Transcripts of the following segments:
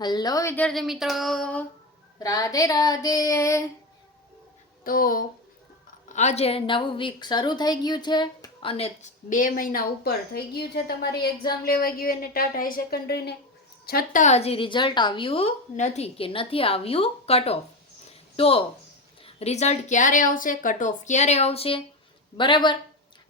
Hello વિદ્યાર્થી મિત્રો, રાધે રાધે. તો આજે નવું વીક શરૂ થઈ ગયું છે અને 2 મહિના ઉપર થઈ ગયું છે તમારી એક્ઝામ લેવાઈ ગયું એને ટાટ હાઈ સેકન્ડરીને. છતાં હજી રિઝલ્ટ આવ્યું નથી કે નથી આવ્યું કટ ઓફ. તો રિઝલ્ટ ક્યારે આવશે, કટ ઓફ ક્યારે આવશે, બરાબર,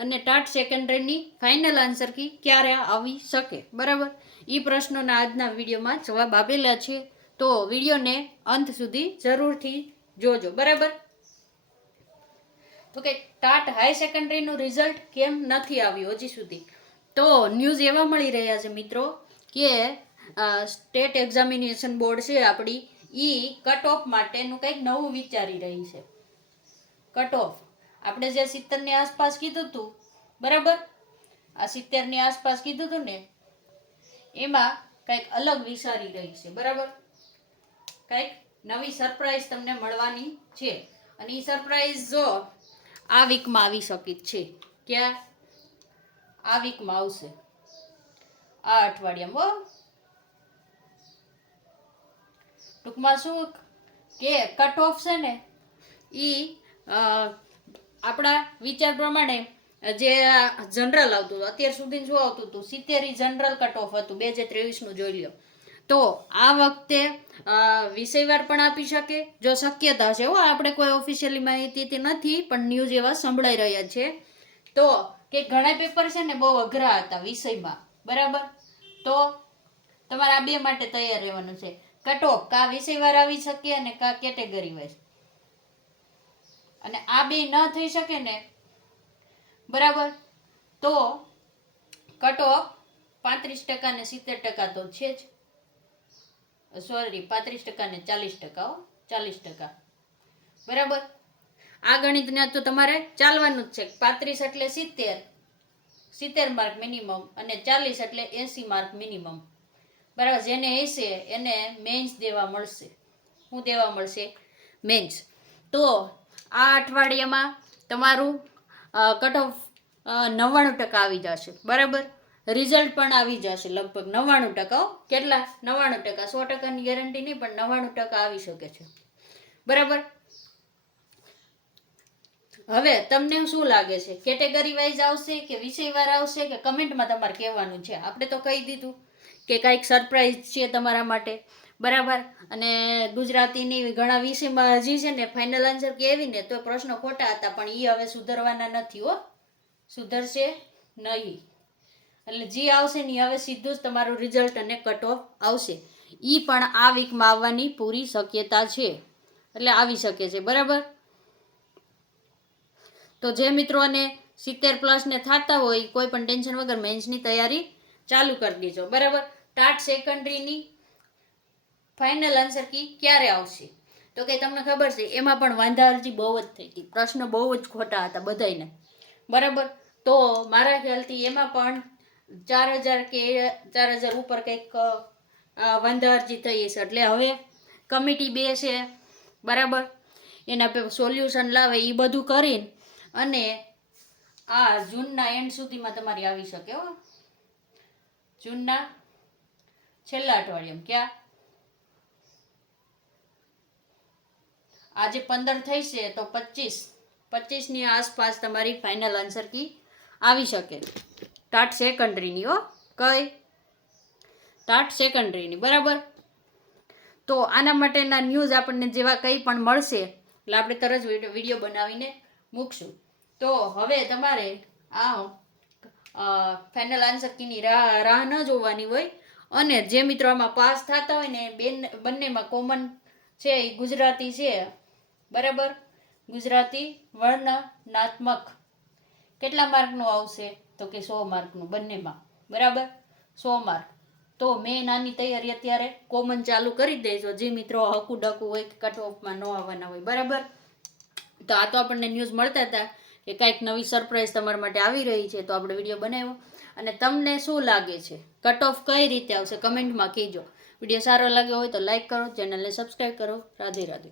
અને ટાટ સેકન્ડરીની ફાઇનલ આન્સર કી ક્યારે આવી શકે, બરાબર, એ પ્રશ્નોના આજના વિડીયોમાં જવાબ આપેલા છે. તો વિડીયોને અંત સુધી જરૂરથી જોજો, બરાબર. તો કે ટાટ હાઈ સેકન્ડરીનું રિઝલ્ટ કેમ નથી આવ્યું હજી સુધી? તો ન્યૂઝ એવા મળી રહ્યા છે મિત્રો કે સ્ટેટ એક્ઝામિનેશન બોર્ડ છે આપણી, એ કટ ઓફ માટેનું કંઈક નવું વિચારી રહી છે. કટ ઓફ આપણે જે 70ની આસપાસ કીધું હતું, બરાબર, આ 70ની આસપાસ કીધું હતું ને, એમાં કંઈક અલગ વિચારી રહી છે, બરાબર. કંઈક નવી સરપ્રાઈઝ તમને મળવાની છે અને એ સરપ્રાઈઝ જો આ વીકમાં આવી શકે છે. ક્યાં? આ વીકમાં આવશે, આ અઠવાડિયામાં. ટૂંકમાં શું કે કટ ઓફ છે ને, એ આપણા વિચાર પ્રમાણે જે જનરલ આવતું હતું અત્યાર સુધી શું આવતું હતું, 70 જનરલ કટ ઓફ હતું 2023નું જોઈ લો. તો આ વખતે વિષયવાર પણ આપી શકે જો શક્યતા છે. આપણે કોઈ ઓફિશિયલી માહિતી નથી, પણ ન્યૂઝ એવા સંભળાઈ રહ્યા છે. તો કે ઘણા પેપર છે ને બહુ અઘરા હતા વિષયમાં, બરાબર. તો તમારે આ બે માટે તૈયાર રહેવાનું છે. કટ ઓફ કા વિષયવાર આવી શકે અને કા કેટેગરી વાઇઝ. અને આ બે ન થઈ શકે ને, બરાબર, તો કટ ઓફ 35% ને 70% તો છે જ. સોરી, 35% ને 40%, 40%, બરાબર. આ ગણિતને તો તમારે ચાલવાનું જ છે. 35 એટલે 70 માર્ક મિનિમમ અને 40 એટલે 80 માર્ક મિનિમમ, બરાબર. જેને હશે એને મેન્સ દેવા મળશે. શું દેવા મળશે? મેન્સ. તો આ અઠવાડિયામાં તમારું કટ ઓફ 99% આવી જશે, બરાબર. રિઝલ્ટ પણ આવી જશે લગભગ 99%. કેટલા? 99%. 100%ની ગેરંટી નહીં, પણ 99% આવી શકે છે, બરાબર. હવે તમને શું લાગે છે, કેટેગરી વાઇઝ આવશે કે વિષયવાર આવશે કે કમેન્ટમાં તમારે કહેવાનું છે. આપણે તો કહી દીધું કે કાંઈક સરપ્રાઈઝ છે તમારા માટે, બરાબર. અને ગુજરાતીની ઘણા વિષયમાં હજી છે ને ફાઇનલ આન્સર કહેવી ને તો પ્રશ્નો ખોટા હતા, પણ એ હવે સુધરવાના નથી હો, સુધરશે નહીં. એટલે જે આવશે ને હવે સીધું જ તમારું રિઝલ્ટ અને કટ ઓફ આવશે. એ પણ આ વીકમાં આવવાની પૂરી શક્યતા છે, એટલે આવી શકે છે, બરાબર. તો જે મિત્રોને 70+ ને થતા હોય કોઈ પણ ટેન્શન વગર મેન્સની તૈયારી ચાલુ કરી દેજો, બરાબર. ટાટ સેકન્ડરીની ફાઇનલ આન્સર કી ક્યારે આવશે? તો કે તમને ખબર છે એમાં પણ વાંધારજી બહુ જ થઈ હતી, પ્રશ્ન બહુ જ ખોટા હતા બધાયને, બરાબર. તો મારા ખ્યાલથી એમાં પણ 4000 કે 4000 ઉપર કંઈક વાંધારજી થઈ હશે. એટલે હવે કમિટી બે છે, બરાબર, એના સોલ્યુશન લાવે એ બધું કરીને અને આ જૂનના એન્ડ સુધીમાં તમારી આવી શકે હો. જૂનના છેલ્લા અઠવાડિયામાં. ક્યાં? આજે 15 થઈ છે તો 25ની આસપાસ તમારી ફાઇનલ આન્સર કી આવી શકે. ટાટ સેકન્ડરીની હો, કઈ? ટાટ સેકન્ડરીની, બરાબર. તો આના માટેના ન્યૂઝ આપણને જેવા કંઈ પણ મળશે એટલે આપણે તરત વિડીયો બનાવીને મૂકશું. તો હવે તમારે આ ફાઇનલ આન્સર કીની રાહ ન જોવાની હોય. અને જે મિત્રો આમાં પાસ થતા હોય ને બંનેમાં કોમન છે એ ગુજરાતી છે, બરાબર. ગુજરાતી વર્ણનાત્મક કેટલા માર્કનું આવશે? તો કે 100 માર્કનું બંનેમાં, બરાબર, 100 માર્ક. તો મેં નાની તૈયારી અત્યારે કોમન ચાલુ કરી દઈશું જે મિત્રો હકુ ડકુ હોય કે કટ ઓફમાં ન આવવાના હોય, બરાબર. તો આ તો આપણને ન્યૂઝ મળતા હતા કે કાંઈક નવી સરપ્રાઈઝ તમારા માટે આવી રહી છે, તો આપણે વિડીયો બનાવ્યો. અને તમને શું લાગે છે કટ ઓફ કઈ રીતે આવશે કમેન્ટમાં કહેજો. વિડીયો સારો લાગ્યો હોય તો લાઈક કરો, ચેનલને સબસ્ક્રાઈબ કરો. રાધે રાધે.